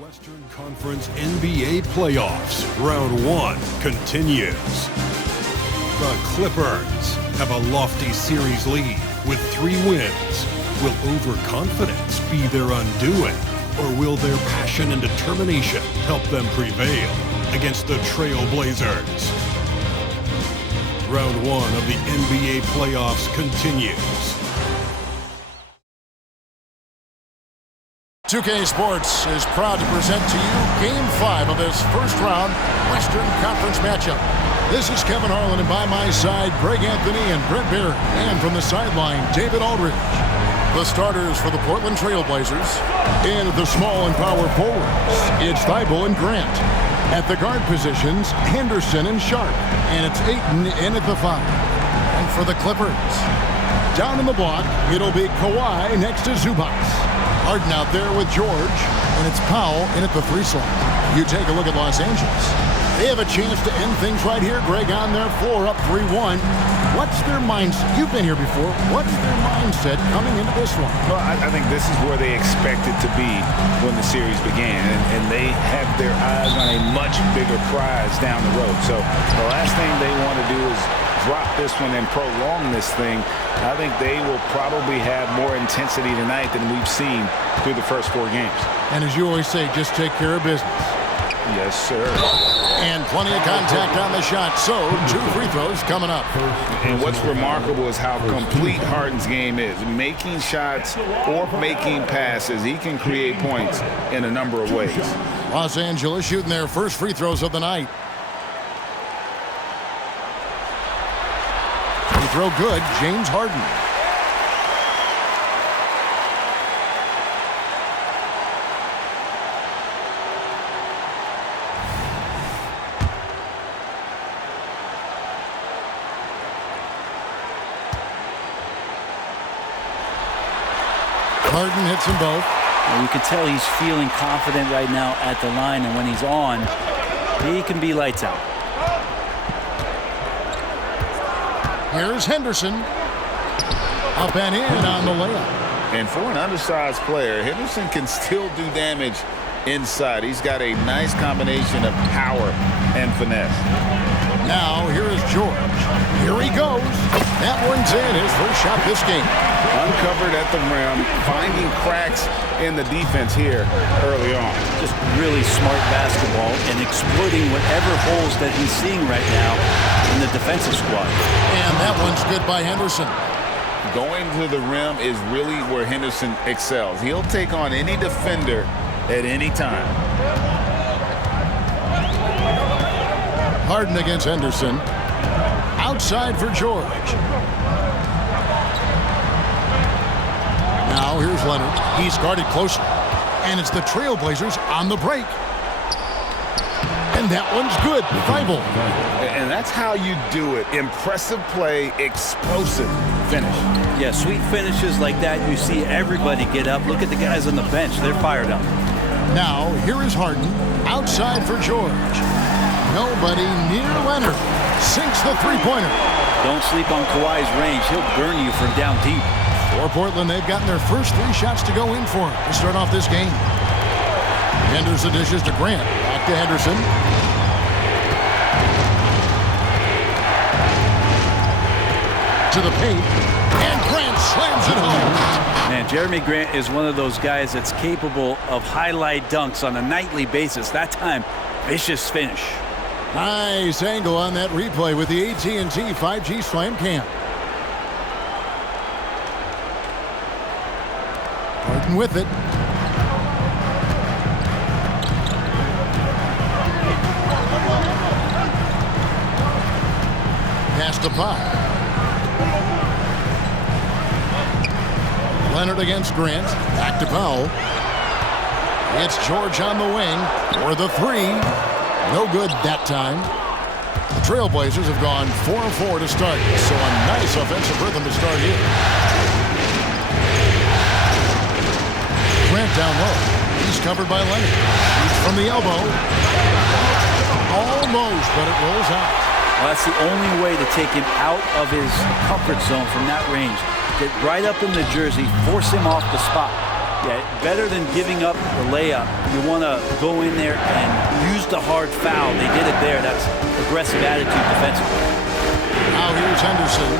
Western Conference NBA playoffs, round 1 continues. The Clippers have a lofty series lead with 3 wins. Will overconfidence be their undoing, or will their passion and determination help them prevail against the Trailblazers? Round 1 of the NBA playoffs continues. 2K Sports is proud to present to you Game 5 of this first-round Western Conference matchup. This is Kevin Harlan, and by my side, Greg Anthony and Brent Barrett. And from the sideline, David Aldridge. The starters for the Portland Trailblazers. In the small and power forwards, it's Thibault and Grant. At the guard positions, Henderson and Sharp. And it's Ayton in at the 5. And for the Clippers, down in the block, it'll be Kawhi next to Zubac. Harden out there with George, and it's Powell in at the 3 slot. You take a look at Los Angeles. They have a chance to end things right here, Greg, on their floor, up 3-1. What's their mindset? You've been here before. What's their mindset coming into this one? Well, I think this is where they expected to be when the series began, and they have their eyes on a much bigger prize down the road. So the last thing they want to do is drop this one and prolong this thing. I think they will probably have more intensity tonight than we've seen through the first 4 games. And as you always say, just take care of business. Yes, sir. And plenty of contact on the shot, so 2 free throws coming up. And what's remarkable is how complete Harden's game is. Making shots or making passes, he can create points in a number of ways. Los Angeles shooting their first free throws of the night. Free throw good, James Harden. Harden hits them both. And you can tell he's feeling confident right now at the line, and when he's on, he can be lights out. Here's Henderson. Up and in on the layup. And for an undersized player, Henderson can still do damage inside. He's got a nice combination of power and finesse. Now, here is George. Here he goes. That one's in, his first shot this game. Uncovered at the rim, finding cracks in the defense here early on. Just really smart basketball and exploiting whatever holes that he's seeing right now in the defensive squad. And that one's good by Henderson. Going to the rim is really where Henderson excels. He'll take on any defender at any time. Harden against Henderson. Outside for George. Now here's Leonard. He's guarded closely. And it's the Trailblazers on the break. And that one's good. Thibault. And that's how you do it. Impressive play, explosive finish. Yeah, sweet finishes like that, you see everybody get up. Look at the guys on the bench. They're fired up. Now here is Harden. Outside for George. Nobody near Leonard. Sinks the three-pointer. Don't sleep on Kawhi's range. He'll burn you from down deep. For Portland, they've gotten their first 3 shots to go in for him to start off this game. Henderson dishes to Grant. Back to Henderson. To the paint. And Grant slams it home. Man, Jeremy Grant is one of those guys that's capable of highlight dunks on a nightly basis. That time, vicious finish. Nice angle on that replay with the AT&T 5G Slam Cam. Harden with it. Pass to Powell. Leonard against Grant. Back to Powell. It's George on the wing for the 3. No good that time. The Trailblazers have gone 4-4 to start, so a nice offensive rhythm to start here. Grant down low. He's covered by Leonard. He's from the elbow. Almost, but it rolls out. Well, that's the only way to take him out of his comfort zone from that range. Get right up in the jersey, force him off the spot. Yeah, better than giving up the layup. You want to go in there and use the hard foul. They did it there. That's aggressive attitude defensively. Now here's Henderson.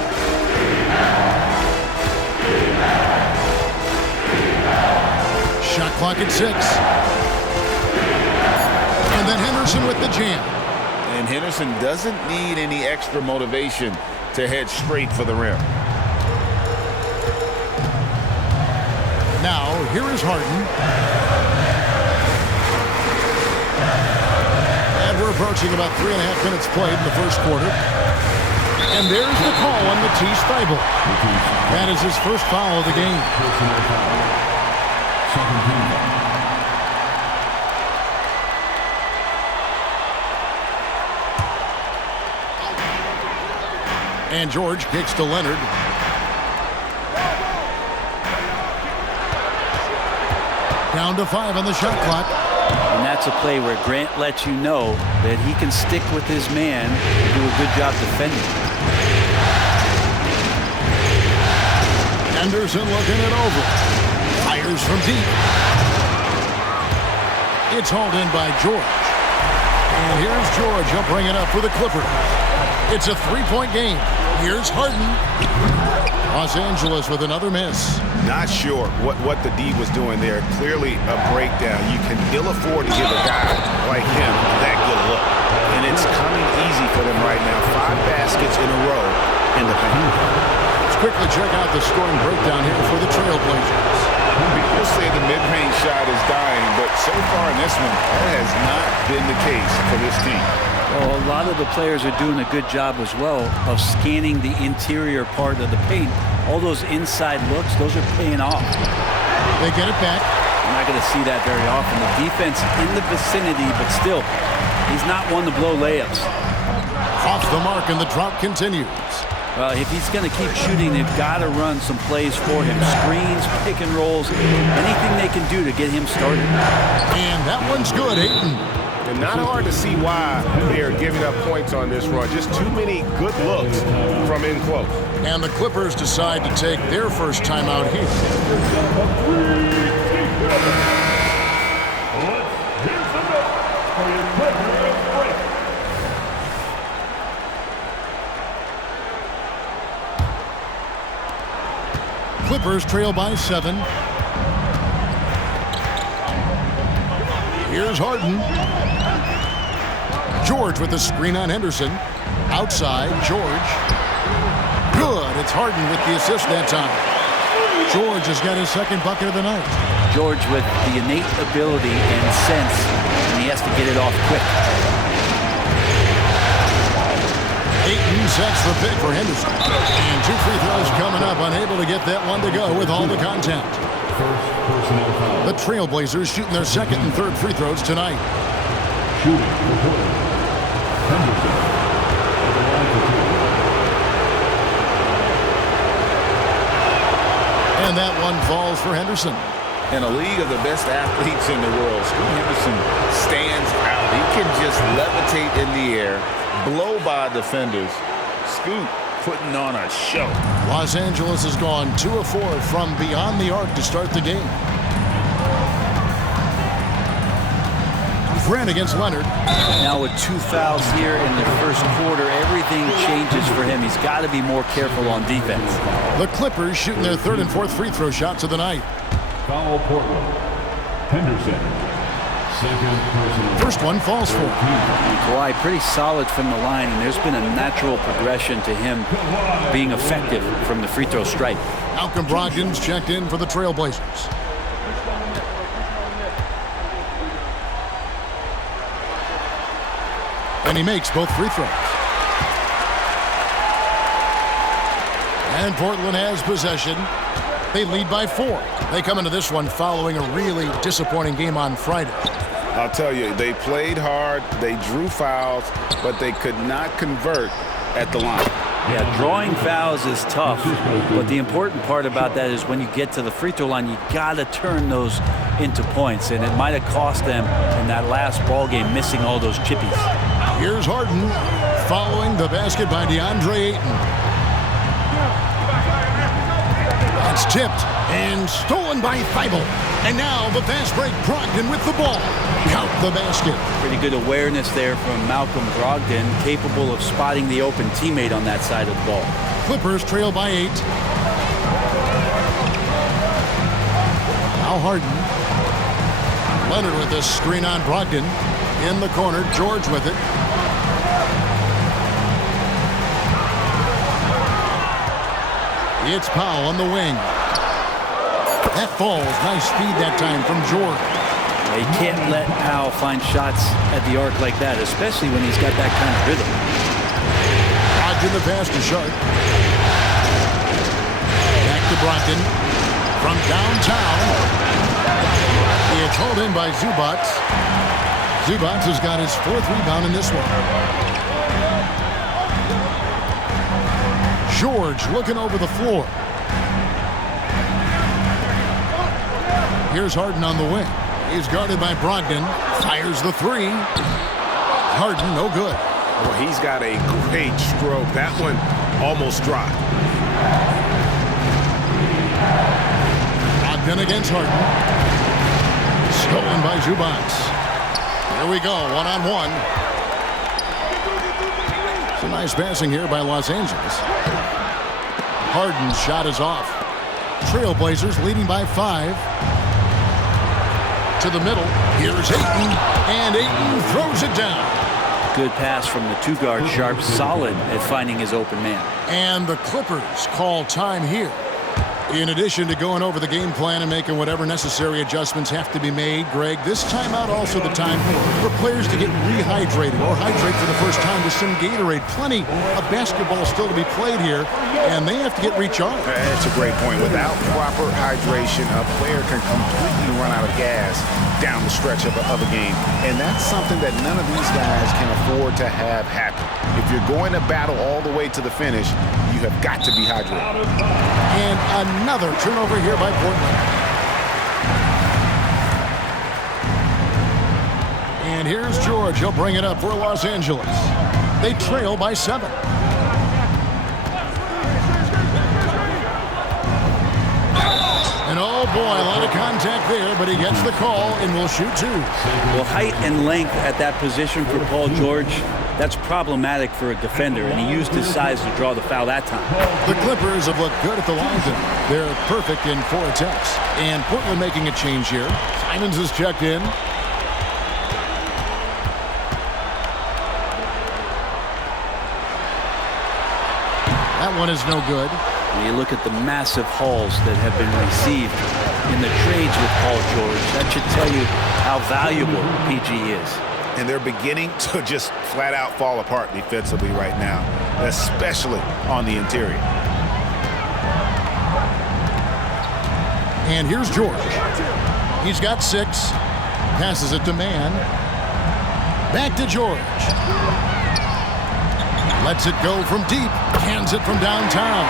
Shot clock at 6. And then Henderson with the jam. And Henderson doesn't need any extra motivation to head straight for the rim. Now, here is Harden. And we're approaching about 3.5 minutes played in the first quarter. And there's the call on Matisse Thybulle. That is his first foul of the game. And George kicks to Leonard. Down to 5 on the shot clock. And that's a play where Grant lets you know that he can stick with his man and do a good job defending. Henderson looking it over. Fires from deep. It's hauled in by George. And here's George. He'll bring it up for the Clippers. It's a 3-point game. Here's Harden. Los Angeles with another miss. Not sure what the D was doing there. Clearly a breakdown. You can ill afford to give a guy like him that good look. And it's coming easy for them right now. 5 baskets in a row in the paint. Let's quickly check out the scoring breakdown here for the Trailblazers. People say the mid-range shot is dying, but so far in this one, that has not been the case for this team. Well, a lot of the players are doing a good job as well of scanning the interior part of the paint. All those inside looks, those are paying off. They get it back. You're not going to see that very often. The defense in the vicinity, but still, he's not one to blow layups. Off the mark, and the drought continues. Well, if he's going to keep shooting, they've got to run some plays for him. Screens, pick and rolls, anything they can do to get him started. And that one's good, Ayton. And not hard to see why they're giving up points on this run. Just too many good looks from in close. And the Clippers decide to take their first timeout here. Clippers trail by 7. Here's Harden. George with the screen on Henderson. Outside, George. Good. It's Harden with the assist that time. George has got his second bucket of the night. George with the innate ability and sense, and he has to get it off quick. Ayton sets the pick for Henderson. And 2 free throws coming up, unable to get that one to go with all the contact. The Trailblazers shooting their second and third free throws tonight. And that one falls for Henderson. In a league of the best athletes in the world, Scoot Henderson stands out. He can just levitate in the air, blow by defenders. Scoot putting on a show. Los Angeles has gone 2 of 4 from beyond the arc to start the game. Grant against Leonard. Now with 2 fouls here in the first quarter, everything changes for him. He's got to be more careful on defense. The Clippers shooting their third and fourth free throw shots of the night. Foul Portland. Henderson. Second personal. First one falls for him. Kawhi pretty solid from the line, and there's been a natural progression to him being effective from the free throw stripe. Malcolm Brogdon's checked in for the Trailblazers. And he makes both free throws. And Portland has possession. They lead by 4. They come into this one following a really disappointing game on Friday. I'll tell you, they played hard, they drew fouls, but they could not convert at the line. Yeah, drawing fouls is tough, but the important part about that is when you get to the free throw line, you got to turn those into points, and it might have cost them in that last ball game missing all those chippies. Here's Harden following the basket by DeAndre Ayton. It's tipped and stolen by Thibault. And now the fast break, Brogdon with the ball. Count the basket. Pretty good awareness there from Malcolm Brogdon, capable of spotting the open teammate on that side of the ball. Clippers trail by 8. Now Harden. Leonard with this screen on Brogdon. In the corner, George with it. It's Powell on the wing. That falls. Nice speed that time from George. You can't let Powell find shots at the arc like that, especially when he's got that kind of rhythm. Brogdon the pass to Sharp. Back to Brogdon. From downtown. It's hauled in by Zubac. Zubac has got his 4th rebound in this one. George looking over the floor. Here's Harden on the wing. He's guarded by Brogdon. Fires the 3. Harden, no good. Well, he's got a great stroke. That one almost dropped. Brogdon against Harden. Stolen by Zubac. Here we go, one-on-one. Some nice passing here by Los Angeles. Harden's shot is off. Trailblazers leading by 5. To the middle. Here's Ayton. And Ayton throws it down. Good pass from the 2-guard. Sharp, solid at finding his open man. And the Clippers call time here. In addition to going over the game plan and making whatever necessary adjustments have to be made, Greg, this timeout also the time for players to get rehydrated or hydrate for the first time with some Gatorade. Plenty of basketball still to be played here, and they have to get recharged. That's a great point. Without proper hydration, a player can completely run out of gas down the stretch of a game, and that's something that none of these guys can afford to have happen. If you're going to battle all the way to the finish, you have got to be hydrated. And another turnover here by Portland. And here's George. He'll bring it up for Los Angeles. They trail by 7. And oh boy, a lot of contact there, but he gets the call and will shoot 2. Well, height and length at that position for Paul George, that's problematic for a defender, and he used his size to draw the foul that time. The Clippers have looked good at the line tonight. They're perfect in 4 attempts. And Portland making a change here. Simons is checked in. That one is no good. When you look at the massive hauls that have been received in the trades with Paul George, that should tell you how valuable PG is. And they're beginning to just flat out fall apart defensively right now, especially on the interior. And here's George. He's got 6. Passes it to Mann. Back to George. Lets it go from deep. Hands it from downtown.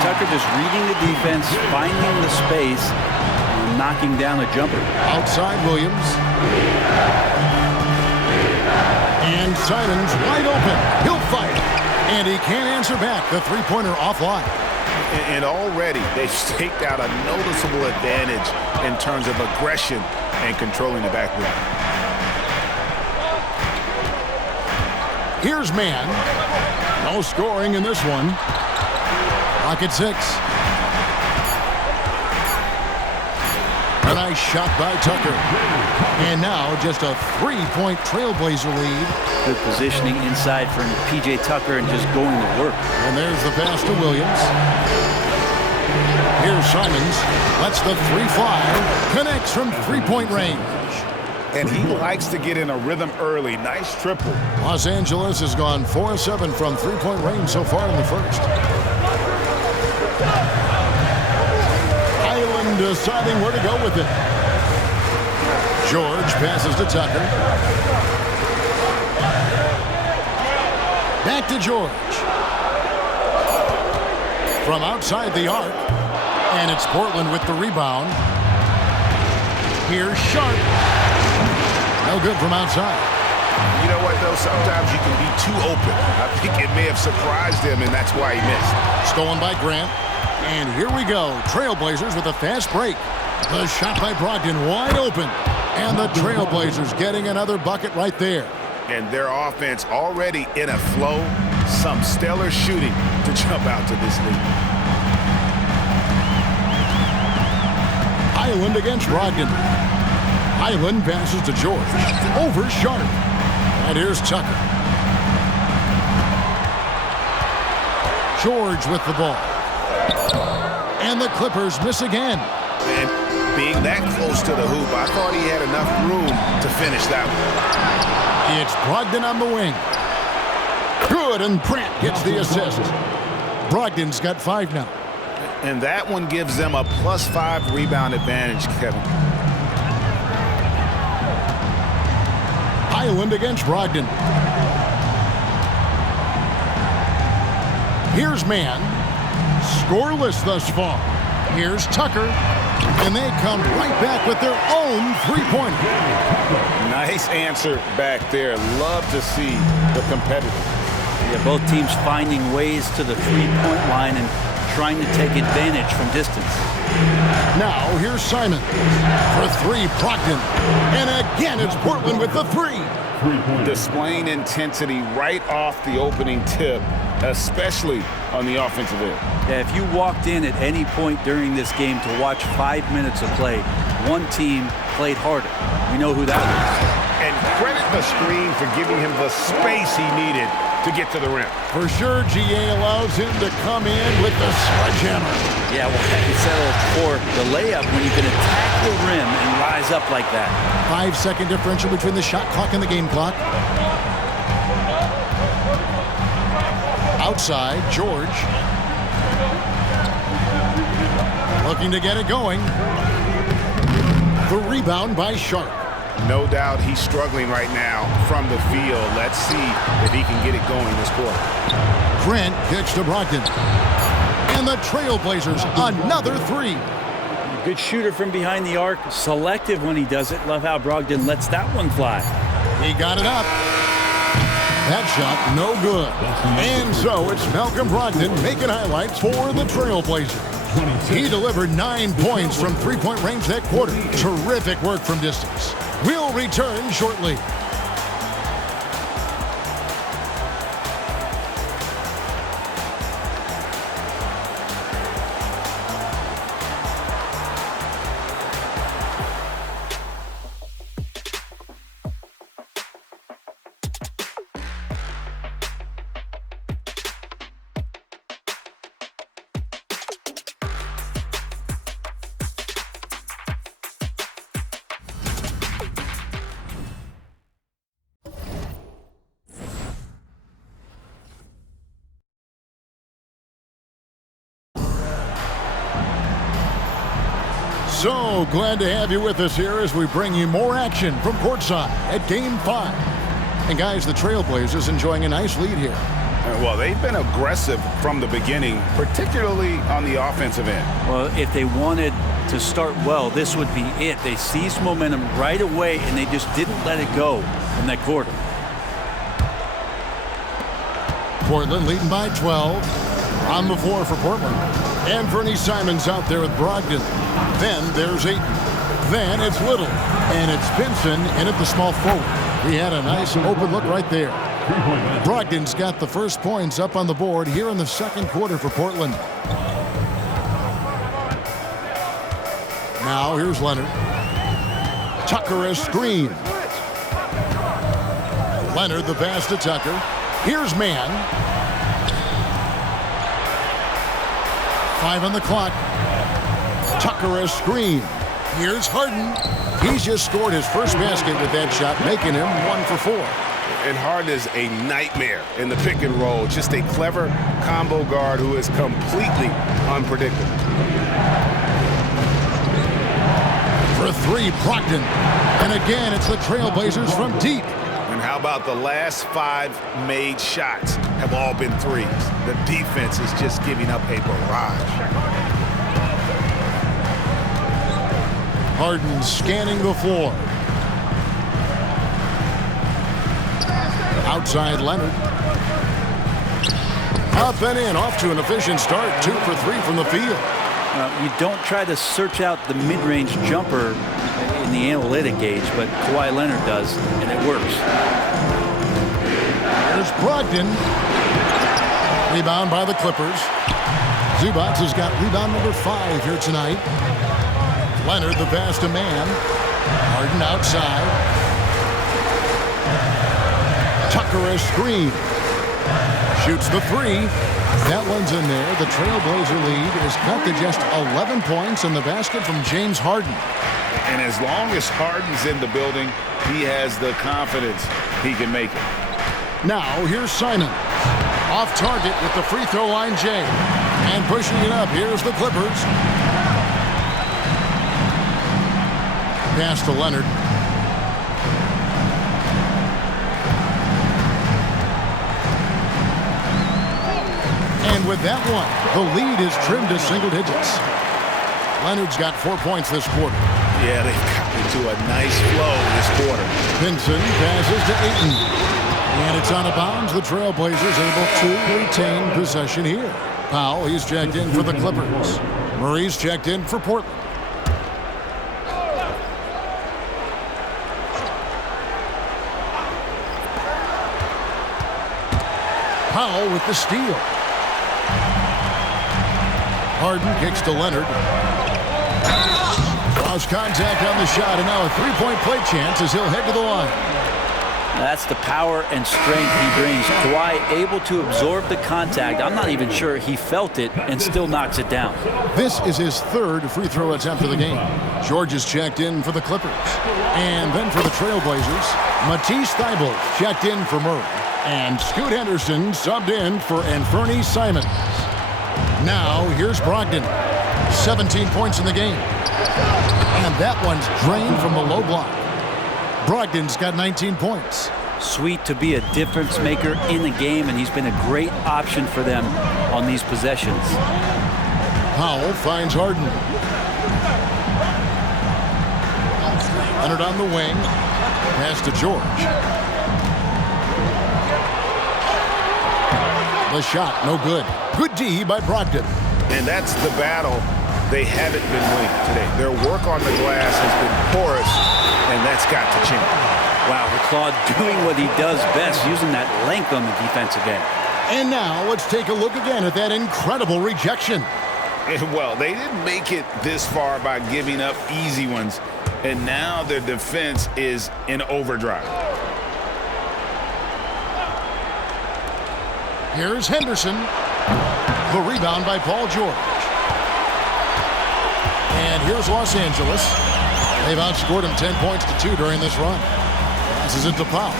Tucker just reading the defense, finding the space, and knocking down a jumper. Outside Williams. And Simons wide open. He'll fire. And he can't answer back. The 3-pointer offline. And already they've staked out a noticeable advantage in terms of aggression and controlling the backboard. Here's Mann. No scoring in this one. Rocket 6. A nice shot by Tucker. And now just a 3-point Trailblazer lead. Good positioning inside from P.J. Tucker and just going to work. And there's the pass to Williams. Here's Simons. Lets the 3 fly. Connects from 3-point range. And he likes to get in a rhythm early. Nice triple. Los Angeles has gone 4-7 from 3-point range so far in the first. Highland deciding where to go with it. George passes to Tucker. Back to George. From outside the arc. And it's Portland with the rebound. Here's Sharp. No good from outside. You know what, though? Sometimes you can be too open. I think it may have surprised him, and that's why he missed. Stolen by Grant. And here we go. Trailblazers with a fast break. The shot by Brogdon wide open. And the Trailblazers getting another bucket right there. And their offense already in a flow. Some stellar shooting to jump out to this lead. Highland against Brogdon. Highland passes to George. Over Sharp. And here's Tucker. George with the ball. And the Clippers miss again. And being that close to the hoop, I thought he had enough room to finish that one. It's Brogdon on the wing. Good, and Grant gets the assist. Brogdon's got 5 now. And that one gives them a +5 rebound advantage, Kevin. Highland against Brogdon. Here's Mann. Scoreless thus far. Here's Tucker. And they come right back with their own three-pointer. Nice answer back there. Love to see the competitor. Yeah, both teams finding ways to the three-point line and trying to take advantage from distance. Now here's Simon. For 3, Brogdon. And again, it's Portland with the 3. Displaying intensity right off the opening tip, especially on the offensive end. Yeah, if you walked in at any point during this game to watch 5 minutes of play, one team played harder. We know who that is. And credit the screen for giving him the space he needed to get to the rim. For sure, GA allows him to come in with the sledgehammer. Yeah, well, you settle for the layup when you can attack the rim and rise up like that. 5-second differential between the shot clock and the game clock. Outside, George. Looking to get it going. The rebound by Sharp. No doubt he's struggling right now from the field. Let's see if he can get it going this quarter. Grant kicks to Brogdon. And the Trailblazers, another 3. Good shooter from behind the arc. Selective when he does it. Love how Brogdon lets that one fly. He got it up. That shot, no good. And so it's Malcolm Brogdon making highlights for the Trailblazers. He delivered 9 points from three-point range that quarter. Terrific work from distance. We'll return shortly. So glad to have you with us here as we bring you more action from courtside at Game 5. And guys, the Trailblazers enjoying a nice lead here. Well, they've been aggressive from the beginning, particularly on the offensive end. Well, if they wanted to start well, this would be it. They seized momentum right away, and they just didn't let it go in that quarter. Portland leading by 12. On the floor for Portland. Anthony Simons out there with Brogdon. Then there's Ayton. Then it's Little. And it's Pinson in at the small forward. He had a nice open look right there. Brogdon's got the first points up on the board here in the second quarter for Portland. Now here's Leonard. Tucker a screen. Leonard the pass to Tucker. Here's Mann. 5 on the clock. Tucker a screen. Here's Harden. He's just scored his first basket with that shot, making him 1 for 4. And Harden is a nightmare in the pick and roll. Just a clever combo guard who is completely unpredictable. For 3, Brogdon. And again, it's the Trailblazers from deep. And how about the last 5 made shots have all been threes? The defense is just giving up a barrage. Harden scanning the floor. Outside Leonard. Up and in, off to an efficient start. 2 for 3 from the field. You don't try to search out the mid-range jumper in the analytic gauge, but Kawhi Leonard does, and it works. Here's Brogdon. Rebound by the Clippers. Zubac has got rebound number 5 here tonight. Leonard, the pass to man. Harden outside. Tucker a screen. Shoots the 3. That one's in there. The Trailblazer lead is cut to just 11 points in the basket from James Harden. And as long as Harden's in the building, he has the confidence he can make it. Now, here's Simon. Off target with the free throw line, Jay. And pushing it up, here's the Clippers. Pass to Leonard. And with that one, the lead is trimmed to single digits. Leonard's got 4 points this quarter. Yeah, they've got into a nice flow this quarter. Pinson passes to Ayton. And it's out of bounds. The Trailblazers able to retain possession here. Powell, he's checked in for the Clippers. Murray's checked in for Portland. Powell with the steal. Harden kicks to Leonard. Lost contact on the shot, and now a three-point play chance as he'll head to the line. That's the power and strength he brings. Kawhi able to absorb the contact. I'm not even sure he felt it and still knocks it down. This is his 3rd free throw attempt of the game. George is checked in for the Clippers. And then for the Trailblazers, Matisse Thybulle checked in for Murray. And Scoot Henderson subbed in for Anthony Simons. Now, here's Brogdon. 17 points in the game. And that one's drained from the low block. Brogdon's got 19 points. Sweet to be a difference maker in the game, and he's been a great option for them on these possessions. Powell finds Harden. Leonard on the wing. Pass to George. The shot, no good. Good D by Brogdon. And that's the battle they haven't been winning today. Their work on the glass has been porous, and that's got to change. Wow, Claude doing what he does best, using that length on the defensive end. And now let's take a look again at that incredible rejection. Well, they didn't make it this far by giving up easy ones, and now their defense is in overdrive. Here's Henderson. The rebound by Paul George. And here's Los Angeles. They've outscored them 10 points to 2 during this run. Passes it to Powell.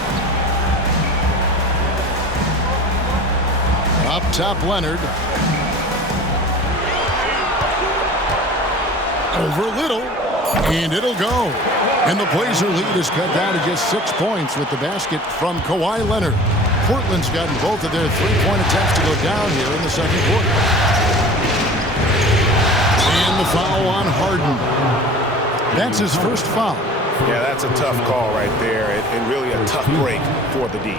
Up top, Leonard. Over Little. And it'll go. And the Blazer lead is cut down to just 6 points with the basket from Kawhi Leonard. Portland's gotten both of their three-point attempts to go down here in the second quarter. And the foul on Harden. That's his first foul. Yeah, that's a tough call right there, and really a tough break for the D.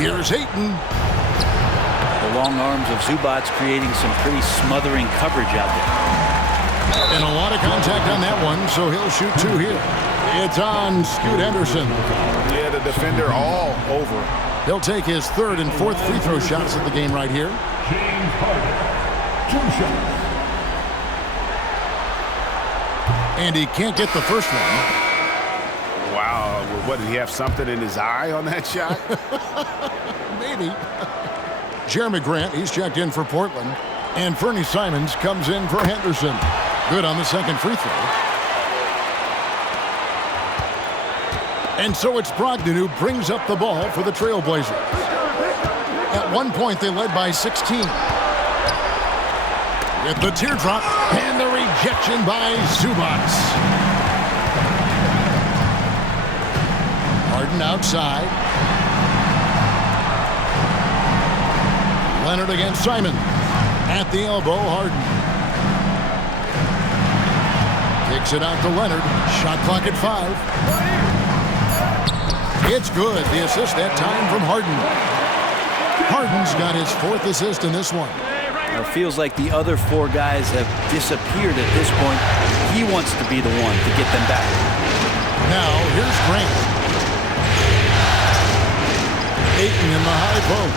Here's Ayton. The long arms of Zubac creating some pretty smothering coverage out there. And a lot of contact on that one, so he'll shoot 2 here. It's on Scoot Henderson. Yeah, the defender all over. He'll take his 3rd and 4th free throw shots of the game right here. James Harden, 2 shots. And he can't get the first one. Wow, what, did he have something in his eye on that shot? Maybe. Jeremy Grant, he's checked in for Portland. And Fernie Simons comes in for Henderson. Good on the second free throw. And so it's Brogdon who brings up the ball for the Trailblazers. At one point, they led by 16. With the teardrop and the rejection by Zubac. Harden outside. Leonard against Simon. At the elbow, Harden. Kicks it out to Leonard. Shot clock at 5. It's good. The assist that time from Harden. Harden's got his 4th assist in this one. It feels like the other 4 guys have disappeared at this point. He wants to be the one to get them back. Now, here's Grant. Ayton in the high post.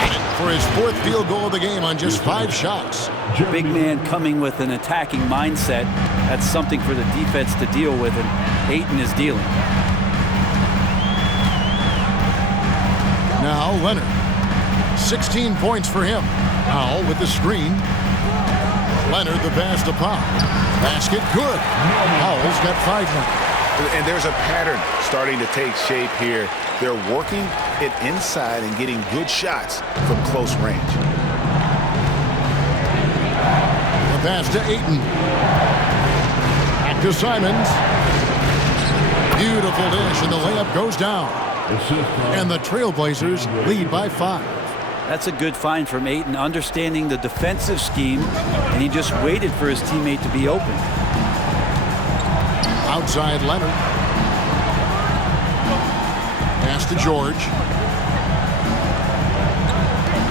Got it for his 4th field goal of the game on just 5 shots. Big man coming with an attacking mindset. That's something for the defense to deal with, and Ayton is dealing. Now, Leonard. 16 points for him. Powell with the screen. Leonard the pass to Powell. Basket good. Powell's got 5 now. And there's a pattern starting to take shape here. They're working it inside and getting good shots from close range. The pass to Ayton. Back to Simons. Beautiful dish, and the layup goes down. And the Trailblazers lead by 5. That's a good find from Ayton, understanding the defensive scheme, and he just waited for his teammate to be open. Outside Leonard. Pass to George.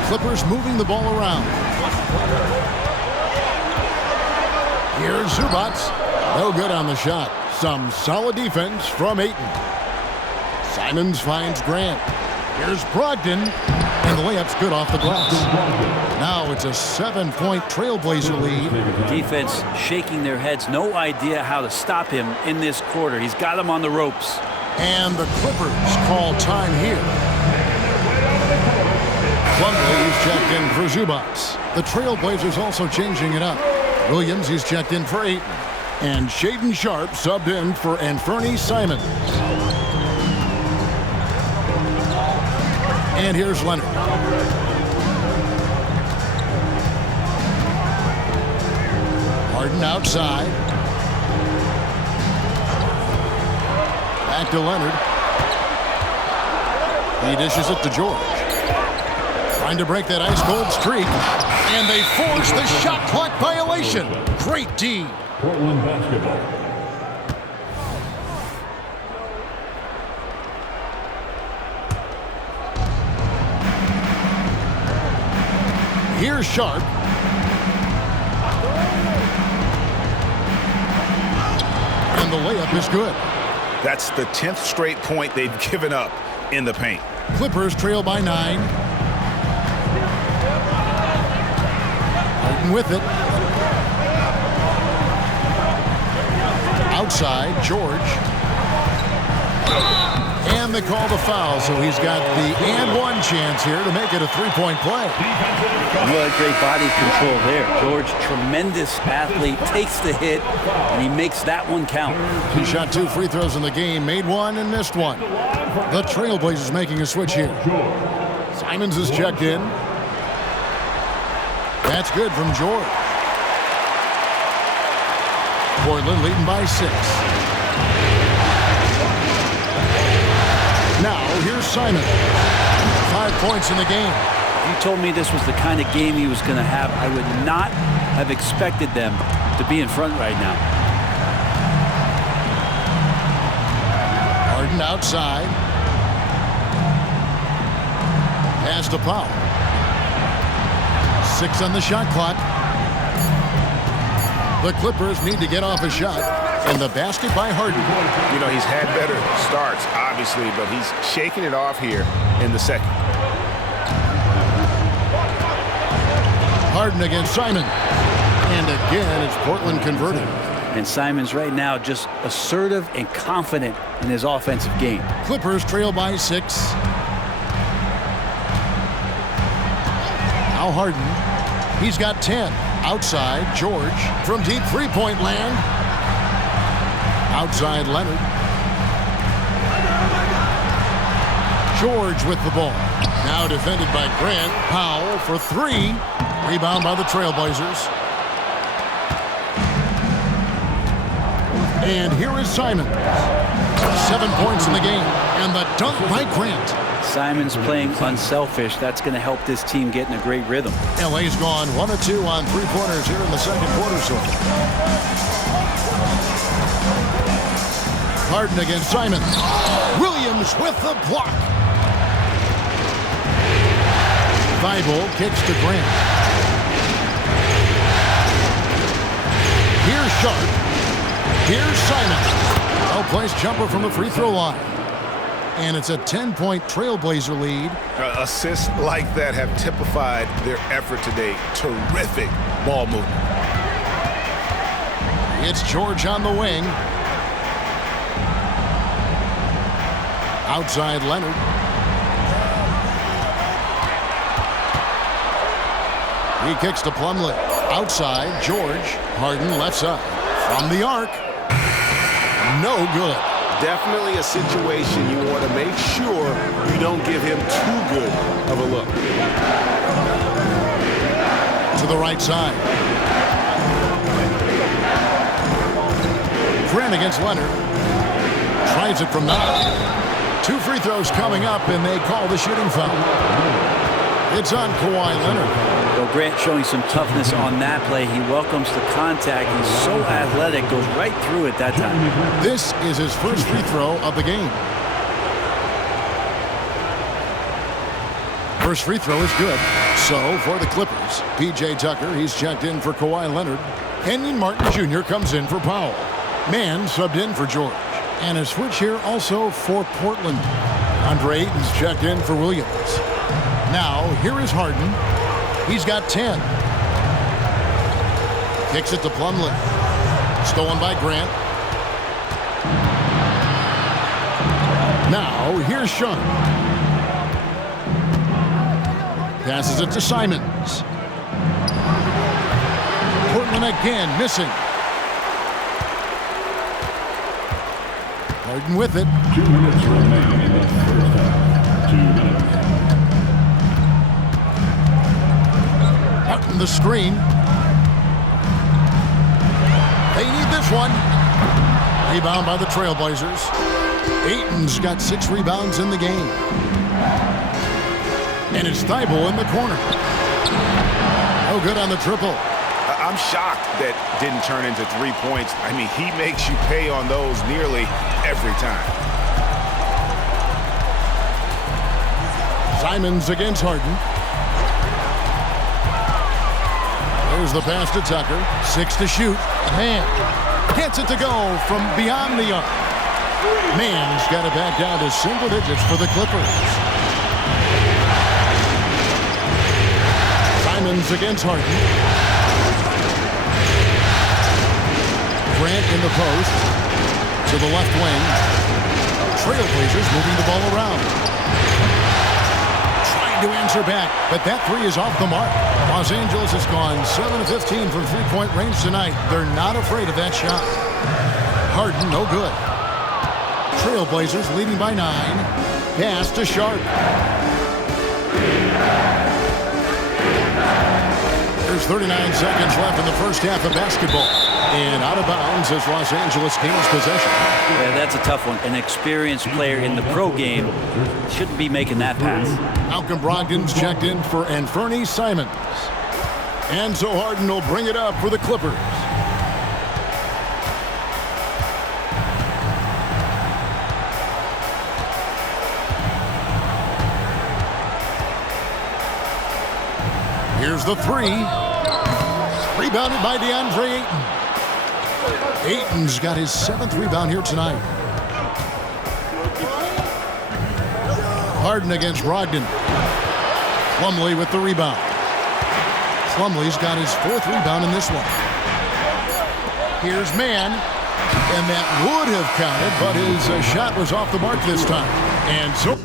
Clippers moving the ball around. Here's Zubac. No good on the shot. Some solid defense from Ayton. Simons finds Grant. Here's Brogdon. And the layup's good off the glass. Now it's a 7-point Trailblazer lead. Defense shaking their heads. No idea how to stop him in this quarter. He's got him on the ropes. And the Clippers call time here. Plumlee is checked in for Zubac. The Trailblazers also changing it up. Williams is checked in for Ayton. And Shaedon Sharpe subbed in for Anfernee Simons. And here's Leonard. Harden outside. Back to Leonard. He dishes it to George. Trying to break that ice-cold streak. And they force the shot clock violation. Great D. Portland basketball. Here's Sharpe. And the layup is good. That's the 10th straight point they've given up in the paint. Clippers trail by 9. Harden with it. Outside, George. And they call the foul, so he's got the and one chance here to make it a 3-point play. What great body control there. George, tremendous athlete, takes the hit, and he makes that one count. He shot 2 free throws in the game, made 1 and missed 1. The Trailblazers making a switch here. Simons is checked in. That's good from George. Portland leading by 6. Now, here's Simon. 5 points in the game. If you told me this was the kind of game he was going to have, I would not have expected them to be in front right now. Harden outside. Pass to Powell. 6 on the shot clock. The Clippers need to get off a shot. And the basket by Harden. You know, he's had better starts, obviously, but he's shaking it off here in the second. Harden against Simon. And again, it's Portland converting. And Simons right now just assertive and confident in his offensive game. Clippers trail by 6. Now Harden. He's got 10. Outside, George from deep three-point land. Outside, Leonard. George with the ball. Now defended by Grant. Powell for 3. Rebound by the Trailblazers. And here is Simons. 7 points in the game. And the dunk by Grant. Simons playing unselfish. That's going to help this team get in a great rhythm. LA's gone 1 of 2 on 3-pointers here in the second quarter. So Harden against Simon. Williams with the block. Thibault kicks to Grant. Here's Sharp. Here's Simon. Well-placed jumper from the free throw line. And it's a 10-point Trailblazer lead. Assists like that have typified their effort today. Terrific ball movement. It's George on the wing. Outside Leonard. He kicks to Plumlee. Outside, George. Harden left side. From the arc. No good. Definitely a situation you want to make sure you don't give him too good of a look. To the right side. Grant against Leonard. Tries it from 9. 2 free throws coming up, and they call the shooting foul. It's on Kawhi Leonard. Well, Grant showing some toughness on that play. He welcomes the contact. He's so athletic, goes right through it that time. This is his first free throw of the game. First free throw is good. So, for the Clippers, P.J. Tucker, he's checked in for Kawhi Leonard. Kenyon Martin Jr. comes in for Powell. Mann subbed in for George. And a switch here also for Portland. Andre Ayton's checked in for Williams. Now, here is Harden. He's got 10. Kicks it to Plumlee. Stolen by Grant. Now, here's Sean. Passes it to Simons. Portland again missing. Harden with it. 2 minutes remaining in the first half. 2 minutes. Out in the screen. They need this one. Rebound by the Trailblazers. Ayton's got 6 rebounds in the game. And it's Thibault in the corner. No good on the triple. I'm shocked that didn't turn into 3 points. I mean, he makes you pay on those nearly every time. Simons against Harden. There's the pass to Tucker. 6 to shoot. Mann gets it to go from beyond the arc. Mann's got it back down to single digits for the Clippers. Simons against Harden. Grant in the post. To the left wing. Trailblazers moving the ball around. Trying to answer back, but that 3 is off the mark. Los Angeles has gone 7 of 15 from three-point range tonight. They're not afraid of that shot. Harden, no good. Trailblazers leading by 9. Pass to Sharp. There's 39 seconds left in the first half of basketball. And out of bounds as Los Angeles gains possession. Yeah, that's a tough one. An experienced player in the pro game shouldn't be making that pass. Malcolm Brogdon's checked in for Anthony Simons. And so Harden will bring it up for the Clippers. Here's the 3. Rebounded by DeAndre Ayton. Ayton's got his 7th rebound here tonight. Harden against Brogdon. Plumlee with the rebound. Plumlee's got his 4th rebound in this one. Here's Mann. And that would have counted, but his shot was off the mark this time. And so